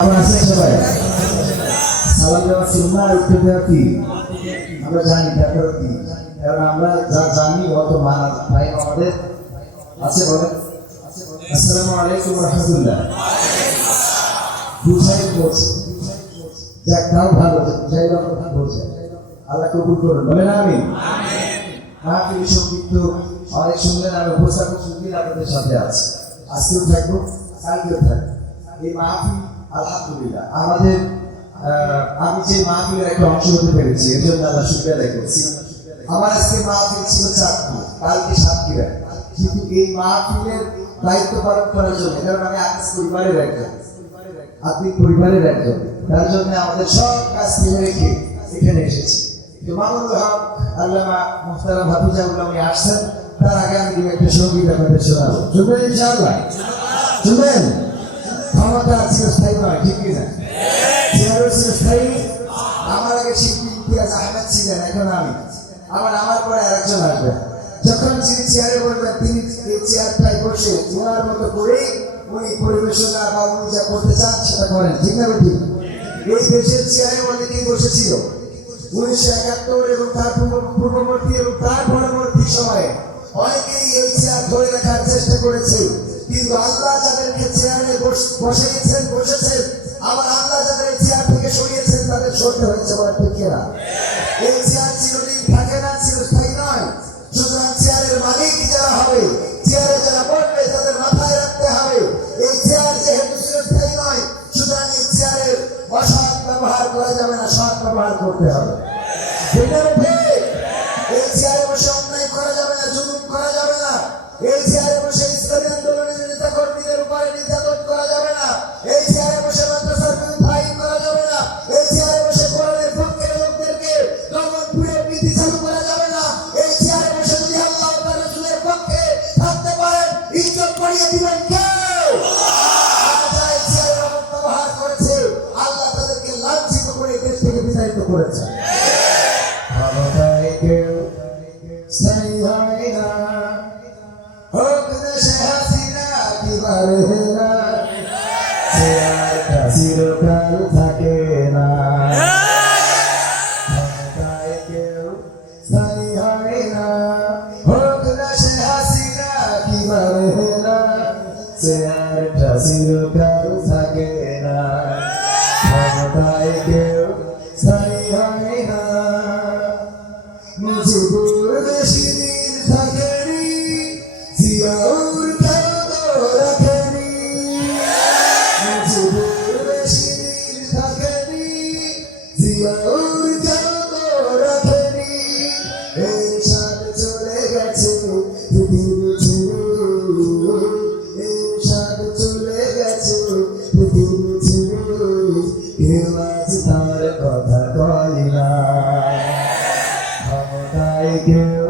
আমরা জানি তারপরে কি, কারণ আমরা যা জানি অত মানা ভাই আমাদের আছে। বলেন আসসালামু আলাইকুম রহমতুল্লাহ। বুঝাই বলছে যাক, তাও ভালো বুঝাই বলছে, আল্লাহ কবুল করুন, বলেন আমিন। মাহফিল সঙ্গীত অনেক শুনলেন, আমি উপস্থাপক সঙ্গীত আপনাদের সাথে আছে, আজকেও থাকবো, কালকেও থাকবো। এই মাহফিল আলহামদুলিল্লাহ আমাদের আমি যে মাহফিলের একটা অংশ হতে পেরেছি, এর জন্য আল্লাহ শুকরিয়া আদায় করছি। আমার আজকে মাহফিল ছিল চাঁদপুর, কালকে সাতক্ষীরা, কিন্তু এই মাহফিলের দায়িত্ব পালন করার জন্য, কারণ আমি আকাশ পরিবারের একজন, আপনি পরিবারের একজন, তার জন্য আমাদের সব কাজ ফেলে রেখে এখানে এসেছি। মামুনুল হক আল্লামা মুহতারাম হাফিজাউল্লাহ উনি আসছেন, তার আগে আমি একটা সঙ্গীত আপনাদের শোনাবো। শুনবেন ইনশাআল্লাহ? শুনবেন? ক্ষমতা চিরস্থায়ী নয়, ঠিক কিনা? চিরস্থায়ী। আমার আগে শিল্পী ইমতিয়াজ আহমেদ ছিলেন, এখন আমি, আমার পরে আরেকজন আসবে। যখন যিনি চেয়ারে বলবেন, তিনি এই চেয়ারটায় বসে ওনার মতো করেই উনি পরিবেশনা বা উনি যা করতে চান সেটা করেন, ঠিক না? ঠিক। এই দেশের চেয়ারে অনেকেই বসেছিল 1971 এবং তার পূর্ববর্তী এবং তার পরবর্তী সময়ে অনেকেই এই চেয়ার ধরে রাখার চেষ্টা করেছে, কিন্তু আল্লাহ যাদেরকে চেয়ারে বসেছেন, আবার আল্লাহ যাদের চেয়ার থেকে সরিয়েছেন তাদের সরতে হয়েছে। এই চেয়ার চিরদিন থাকে না, চিরস্থায়ী নয়। সুতরাং চেয়ারের মালিক যারা হবে, চেয়ারে যারা বসবে, তাদের মাথায় রাখতে হবে এই চেয়ার যেহেতু চিরস্থায়ী নয়, সুতরাং এই চেয়ারের অসৎ ব্যবহার করা যাবে না, সৎ ব্যবহার করতে হবে। এই চেয়ারে বসে অন্যায় করা যাবে না, জুলুম করা যাবে না। এই চেয়ারে বসে ইসলামী আন্দোলনের নেতা কর্মীদের উপরে নির্যাতন করা যাবে না। এই চেয়ারে বসে মাদ্রাসার বিরুদ্ধে আইন করা যাবে না। এই চেয়ারে বসে কোরআনের পক্ষের লোকদেরকে দমনপ্রিয় নীতি চালু করা যাবে না। এই চেয়ারে বসে যদি আল্লাহ ও তার রাসূলের পক্ষে থাকতে পারেন, ইজ্জত করিয়ে দিবেন কেউ? যারা এই চেয়ারের অপব্যবহার করেছে, আল্লাহ তাদেরকে লাঞ্ছিত করে দেশ থেকে বিতাড়িত করেছে। চিরকাল থাকে না, কেউ স্থায়ী হয় না, হোক না সে হাসিনা কিভাবে হেরা, চেয়ারটা চিরকাল থাকে না, ক্ষমতায় কেউ স্থায়ী হয় না। মুজিবুর বেশি দিন থাকেনি, জিয়াউর কেউ তো রাখেনি। মুজিবুর বেশি দিন থাকেনি, জিয়াউর কেউ তো রাখেনি। এরশাদ চলে গেছে পৃথিবী ছেড়ে, এরশাদ চলে গেছে পৃথিবী ছেড়ে, কেউ আজ তার কথা কয় না। ক্ষমতায় কেউ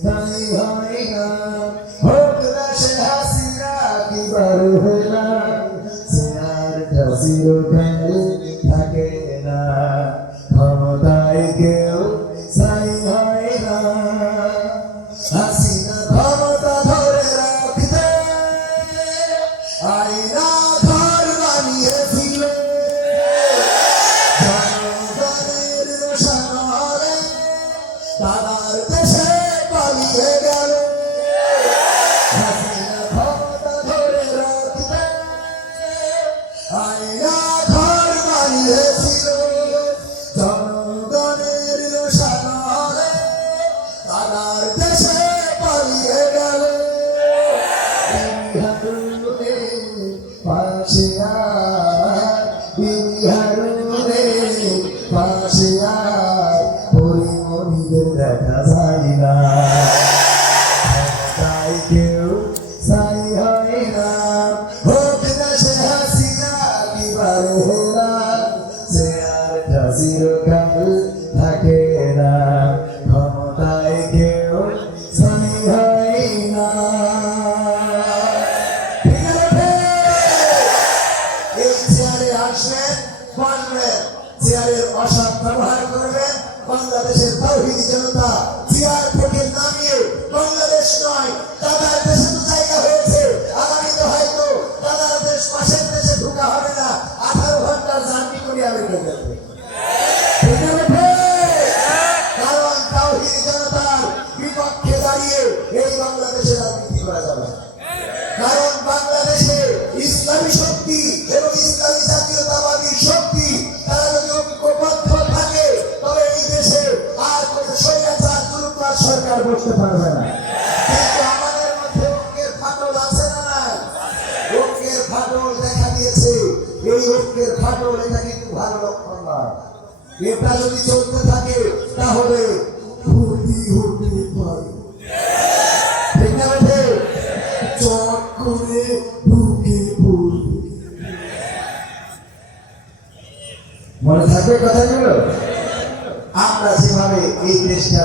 স্থায়ী হয় না, হোক না সে হাসিনা কিভাবে হেরা, চেয়ারটা চিরকাল থাকে না, ক্ষমতায় কেউ স্থায়ী হয় না। হাসিনা ক্ষমতা ধরে রাখতে আইনা ঘর বানিয়েছিল, জনগণের রোষানলে তারার দেশে পালিয়ে গেল। হাসিনা ক্ষমতা ধরে রাখতে আইনা ঘর বানিয়েছিল, জনগণের রোষানলে তারার দেশে পালিয়ে গেল। পাশে আর পাশে আর পরিমণিদের দেখা যায় না, ক্ষমতায় কেউ স্থায়ী হয় না, হোক না সে হাসিনা কিভাবে হেরা, চেয়ারটা চিরকাল থাকে না, ক্ষমতায় কেউ স্থায়ী হয় না। এই চেয়ারে আসবেন, বসবেন, চেয়ারের অসৎ ব্যবহার করবেন, বাংলাদেশের তাওহীদি জনতা চেয়ার থেকে নামিয়ে বাংলাদেশ নয় দাদার দেশে তো জায়গা হয়েছে, আগামীতে হয়তো দাদার দেশ পাশের দেশে ঢোকা হবে না। 18 আর বসতে পারবে না। কিন্তু আমাদের মধ্যে ঐক্যের ফাটল আছে না নাই? ঐক্যের ফাটল দেখা দিয়েছে। এই ঐক্যের ফাটল এটা কিন্তু ভালো লক্ষণ নয়। এটা যদি চলতে থাকে তাহলে হুটি হুটি পড়ে ঠিক না বেঠে চট করে ঢুকে পড়বে। মনে থাকবে কথাগুলো? আমরা যেভাবে এই দেশটা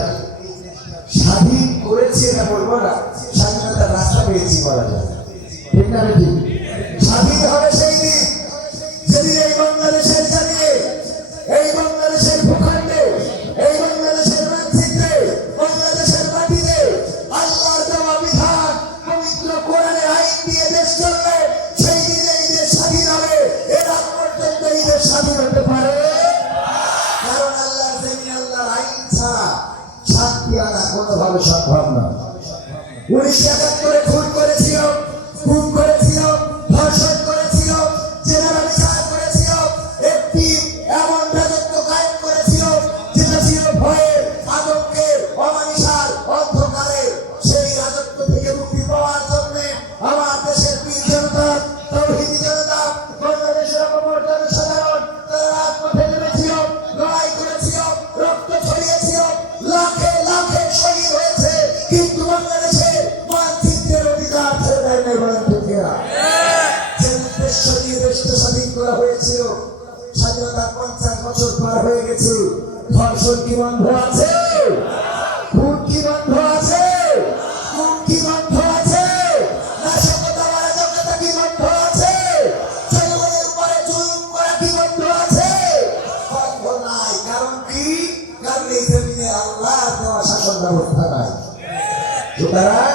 স্বাধীন করেছি এটা বলবো না, স্বাধীনতার রাস্তা পেয়েছি বলা যায় ঠিক না বেঠি? স্বাধীন হবে সেই দিন যেদিন এই বাংলাদেশের জানিয়ে, এই বাংলাদেশের ভূখণ্ডে, এই বাংলাদেশের মানচিত্রে, বাংলাদেশের মাটিতে আল্লাহর দেওয়া বিধান পবিত্র কোরআনে আইন দিয়ে দেশ চলবে। সেই দিন এই দেশ স্বাধীন হবে। এর আগ পর্যন্ত এই দেশ স্বাধীন হতে পারে, কারণ আল্লাহর জমিনে আল্লাহর আইন ছাড়া শান্তি আনা কোনোভাবে সম্ভব নয়। 1971 খুন করেছিল, গুম করেছিল, ধর্ষণ করেছিল, জেনারেল বিচার করেছিল, একটি এমন রাজত্ব কায়েম করেছিল যেটা ছিল ভয়ের, আতঙ্কের, অমানিসার, অন্ধকারের। সেই রাজত্ব থেকে মুক্তি পাওয়ার জন্য আমার দেশের বীর জনতা, তৌহিদি জনতা, বাংলাদেশের অপর জনসাধারণ তারা রাজপথে নেমেছিল, লড়াই করেছিল, রক্ত ছড়িয়েছিল, লাখে লাখে শহীদ হয়েছে। কিন্তু বাংলাদেশের মানচিত্রের অধিকার ছেড়ে দেয় নাই বলেন ঠিক না? যে উদ্দেশ্য নিয়ে দেশটা স্বাধীন করা হয়েছিল, স্বাধীনতার 50 বছর পার হয়ে গেছে। ধর্ষণ কি বন্ধ আছে? খুন কি বন্ধ আছে? গুম কি বন্ধ আছে? নাশকতা অরাজকতা কি বন্ধ আছে? জনগণের উপরে জুলুম করা কি বন্ধ আছে? বন্ধ নাই। কারণ কি? কারণ এই জমিনে আল্লাহর দেওয়া শাসন ব্যবস্থা নাই। সুতরাং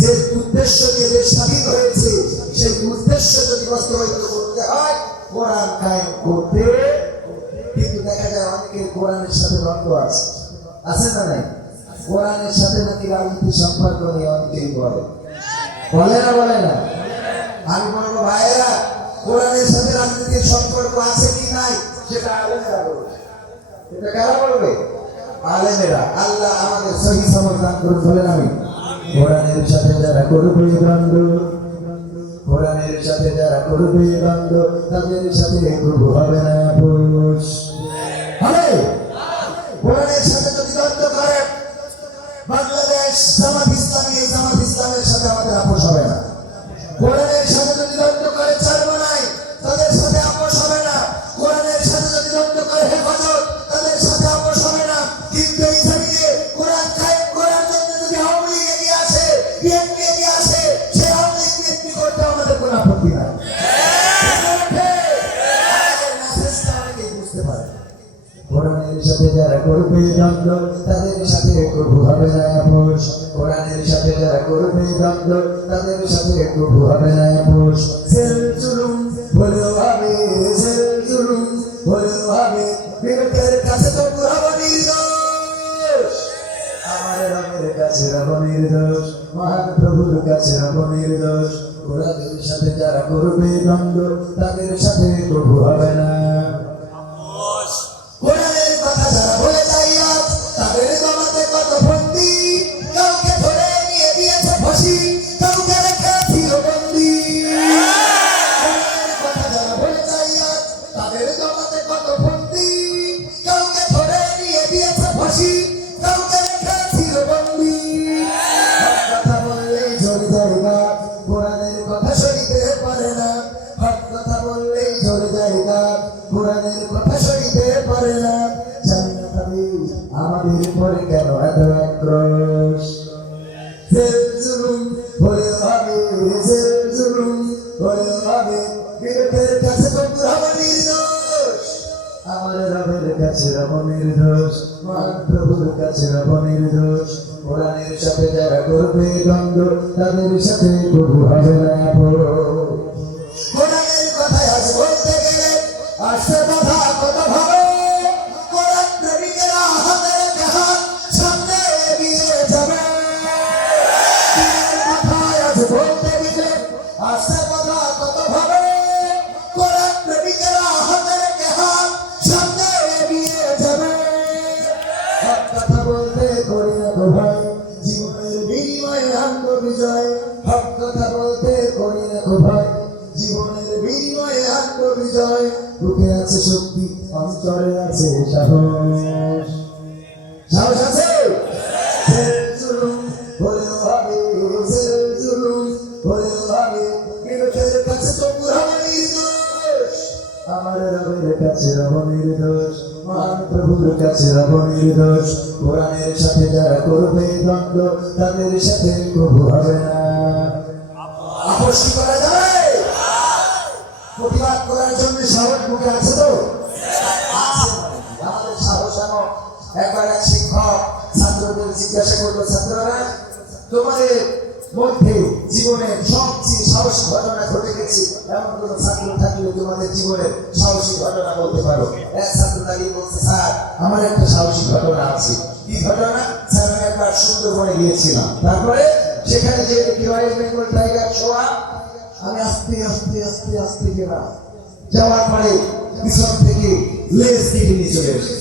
যে উদ্দেশ্য নিয়ে দেশ স্বাধীন হয়েছে, সেই উদ্দেশ্য যদি বাস্তবায়িত করতে হয় কোরআন কায়েম করতে। কিন্তু দেখা যায় অনেকে কোরআনের সাথে দ্বন্দ্ব আছে, আছে না নাই? কোরআনের সাথে নাকি রাজনীতি সম্পর্ক নিয়ে অনেকেই বলে না বলে না? আমি বলবো ভাইয়েরা, কোরআনের সাথে রাজনীতির সম্পর্ক আছে কি নাই সেটা আলেমেরা বলবে। এটা কারা বলবে? আলেমেরা। আল্লাহ আমাদের সহি সমর্থন দান করুন বলেন আমি। কোরআনের সাথে যারা করবে দ্বন্দ্ব, কোরআনের সাথে যারা করবে দ্বন্দ্ব, তাদের সাথে প্রভু হবে না আপোষ। হবে? কোরআনের সাথে যদি দ্বন্দ্ব করে বাংলাদেশ জামাত ইসলামী, এই জামাত ইসলামের সাথে আমাদের আপোষ হবে না। কোরআনের সাথে যদি দ্বন্দ্ব করে চরমনাই, তাদের সাথে আপোষ হবে না। কোরআনের সাথে যদি দ্বন্দ্ব করে হেফাজত, তাদের সাথে আপোষ হবে না। কিন্তু এই জমিনে কোরআন কায়েম করার জন্য যদি আওয়ামী লীগ এগিয়ে আসে, বিএনপি এগিয়ে আসে, সেই আওয়ামী লীগ বিএনপি করতে আমাদের কোনো আপত্তি নাই। বুঝতে পারে কোরআনের সাথে যারা করবে দ্বন্দ্ব, তাদের সাথে প্রভু হবে না আপোষ। কোরআনের সাথে যারা করবে দ্বন্দ্ব, তাদের সাথে প্রভু হবে না আপোষ। জেল জুলুম হলেও হবে, জেল জুলুম হলেও হবে, বিবেকের কাছে তো পুরাবো নির্দোষ। আমার রবের কাছে রব নির্দোষ, মহান প্রভুর কাছে রব নির্দোষ। কোরআনের সাথে যারা করবে দ্বন্দ্ব, তাদের সাথে প্রভু হবে না। কোরআনের কথা যারা বলে যায় আজ, তাদের জমাতে কত বন্দী, কাউকে ধরে নিয়ে দিয়েছে ফাঁসি, কাউকে রেখেছিল বন্দী। কোরআনের কথা যারা বলে যায় আজ, তাদের জমাতে কত বন্দী, কাউকে ধরে নিয়ে দিয়েছে ফাঁসি, কাউকে রেখেছিল বন্দী। হক কথা বললেই ঝরে যায় গাছ, কোরআনের কথা সইতে পারে না। হক কথা বললেই ঝরে যায় গাছ, কোরআনের কথা সইতে পারে না। জানি না তবে আমাদের পরে কেন এত আক্রোশ। জেল জুলুম হলেও হবে, জেল জুলুম হলেও হবে, বিবেকের কাছে তো পুরাবো নির্দোষ। আমার রবের কাছে রব নির্দোষ, মহান প্রভুর কাছে রব নির্দোষ। কোরআনের সাথে যারা করবে দ্বন্দ্ব, তাদের সাথে প্রভু হবে না আপোষ। কোরআনের কথায় আজ বলতে গেলে আসছে বাধা কত ভাবে, কোরআন প্রেমিকেরা হাতে রেখে হাত সামনে এগিয়ে যাবে। কথায় আজ বলতে গেলে আসছে বাধা কত ভাবে, কোরআন প্রেমিকেরা হাতে রেখে হাত সামনে এগিয়ে যাবে। কথা বলতে করি না বিজয়, বুকে আছে শক্তি, অন্তরে আছে সাহস। সাহস আছে? জুলুম হলেও হবে, জুলুম হলেও হবে, বিবেকের কাছে তবু হবে নির্দোষ। আমার রবের কাছে রব নির্দোষ, মহান প্রভুর কাছে রব নির্দোষ। কোরআনের সাথে যারা করবে দ্বন্দ্ব, তাদের সাথে কবু হবে না। আপোষ করা যায়? প্রতিবাদ করার জন্য সাহস বুকে আছে তো? আমাদের সাহস এমন। একবার এক শিক্ষক ছাত্রদের জিজ্ঞাসা করলো, ছাত্ররা তোমাদের মধ্যে জীবনের সবচেয়ে সাহসী ঘটনা ঘটে গেছে এমন কোন ছাত্র থাকলে তোমাদের জীবনের সাহসী ঘটনা বলতে পারো। এক ছাত্র দাঁড়িয়ে বলছে, স্যার আমার একটা সাহসী ঘটনা আছে। কি ঘটনা? স্যার আমি একবার সুন্দরবনে গিয়েছিলাম, তারপরে সেখানে যে রয়্যাল বেঙ্গল টাইগার শোয়া, আমি আস্তে আস্তে আস্তে আস্তে গেলাম, যাওয়ার পরে পিছন থেকে লেজ কেটে নিয়ে চলে এসে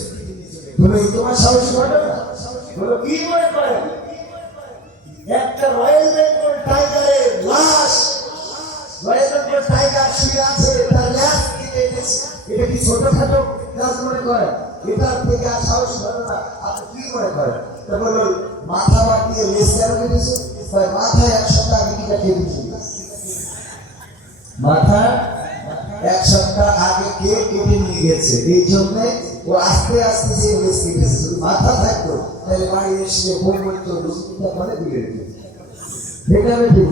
বলো, এই তোমার সাহসী ঘটনা? বলো কি মনে করেন একটা রয়্যাল বেঙ্গল টাইগারের লাশ, রয়্যাল বেঙ্গল টাইগার শুয়ে আছে, তার লেজ কেটে এনেছে, এটা কি ছোটখাটো কাজ মনে করেন? এটার থেকে আর সাহসী ঘটনা আপনি কি মনে করেন? তা বললো মাথা বাটিয়ে লেজ কেন কেটেছে? মাথায় এক সপ্তাহ আগে কিটা কেটেছে, মাথা এক সপ্তাহ আগে কে কেটে নিয়ে গেছে, এই জন্য ও আস্তে আস্তে যে লেজ কেটেছে। শুধু মাথা থাকতো তাহলে বাড়ি এসে বই বলতো রুচিটা করে দিয়ে দিত। এটা বেশি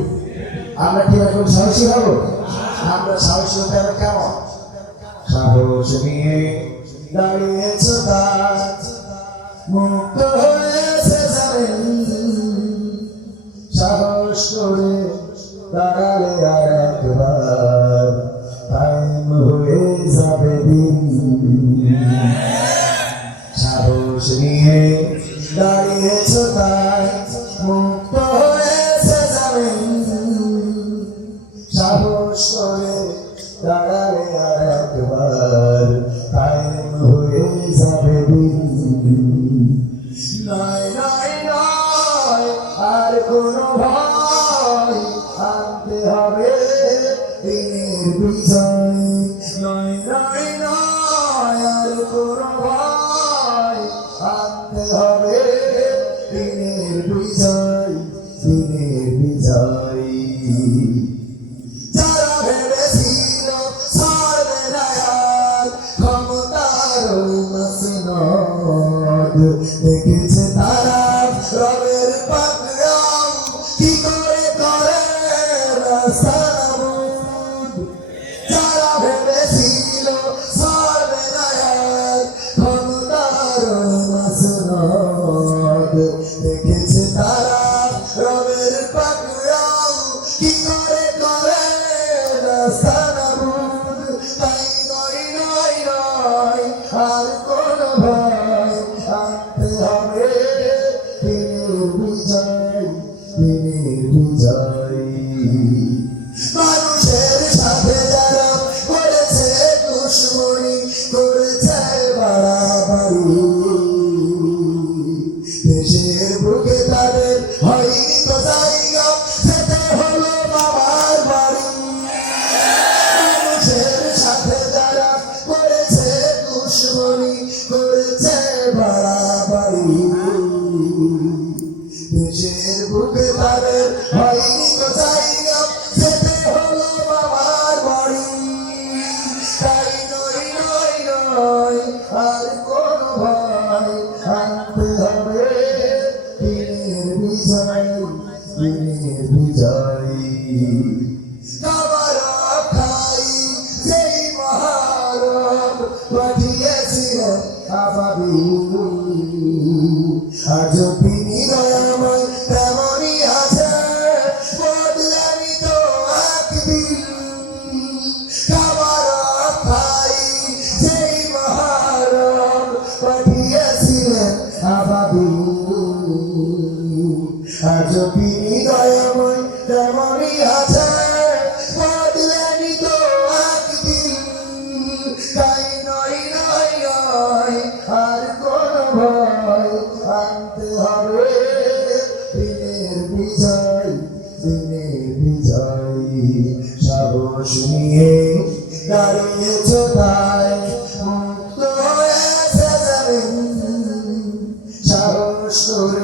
আমরা কি এখন সাহসী হবো? আমরা সাহসী হতে হবে কেমন? সাহস নিয়ে দাঁড়িয়েছ তাজ, মুক্ত হয়েছে জানেন, সাহস করে দাঁড়ালে আর একবার টাইম হয়ে যাবে দিন। সাহস নিয়ে দাঁড়িয়েছ তাই মুক্ত হয়েছে যাবেন, সাহস করে দাঁড়ালে আর একবার টাইম হয়ে যাবে দিন। নয় নয় নয় আর কোনো ভয়, আনতে হবে দিনের বিজয়। নয় নয় নয় আর কোনো ভয়, আনতে হবে দিনের বিজয়, দিনের বিজয়। যারা ভেবেছিল ছাড়বে না আর ক্ষমতার মসনদ, দেখেছে তারা রবের পাকরাম কি করে করে রাস্তা নাবুদ। যারা ভেবেছিল ছাড়বে না আর ক্ষমতার মসনদ, দেখেছে তারা রবের পাকরাম কি করে করে রাস্তা নাবুদ। তাই নয় নয় নয় আর কোন ভয়, আনতে হবে দিনের বিজয়, দিনের বিজয়। মানুষের সাথে যারা করেছে দুশ্মনী, করেছে বাড়াবাড়ি, দেশের বুকে তাদের হয়নি তো জায়গা, যেতে হলো বাবার বাড়ি। মানুষের সাথে যারা করেছে দুশ্মনী, করেছে বাড়াবাড়ি, দেশের বুকে তাদের হয়নি তো জায়গা, যেতে হলো বাবার বাড়ি। তাই নয় নয় নয় আর কোন ভয়, আনতে হবে দিনের বিজয়, দিনের বিজয়। খাবার খাই যেই মহারব পাঠিয়েছিলেন আবাবিল, আজ তিনি দয়াময় তেমনই আছে, বদলানি তো একদিন। খাবার খাই যেই মহারব পাঠিয়েছিলেন আবাবিল, আজ তিনি দয়াময় তেমনই আছে, বদলানি তো একদিন। তাই নয় নয় নয় আর কোন ভয়, আনতে হবে দিনের বিজয়, দিনের বিজয়। সাহস নিয়ে দাঁড়িয়েছ তাই মুক্ত হয়েছে জমিন সাহস করে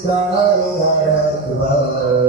দাঁড়াই আর একবার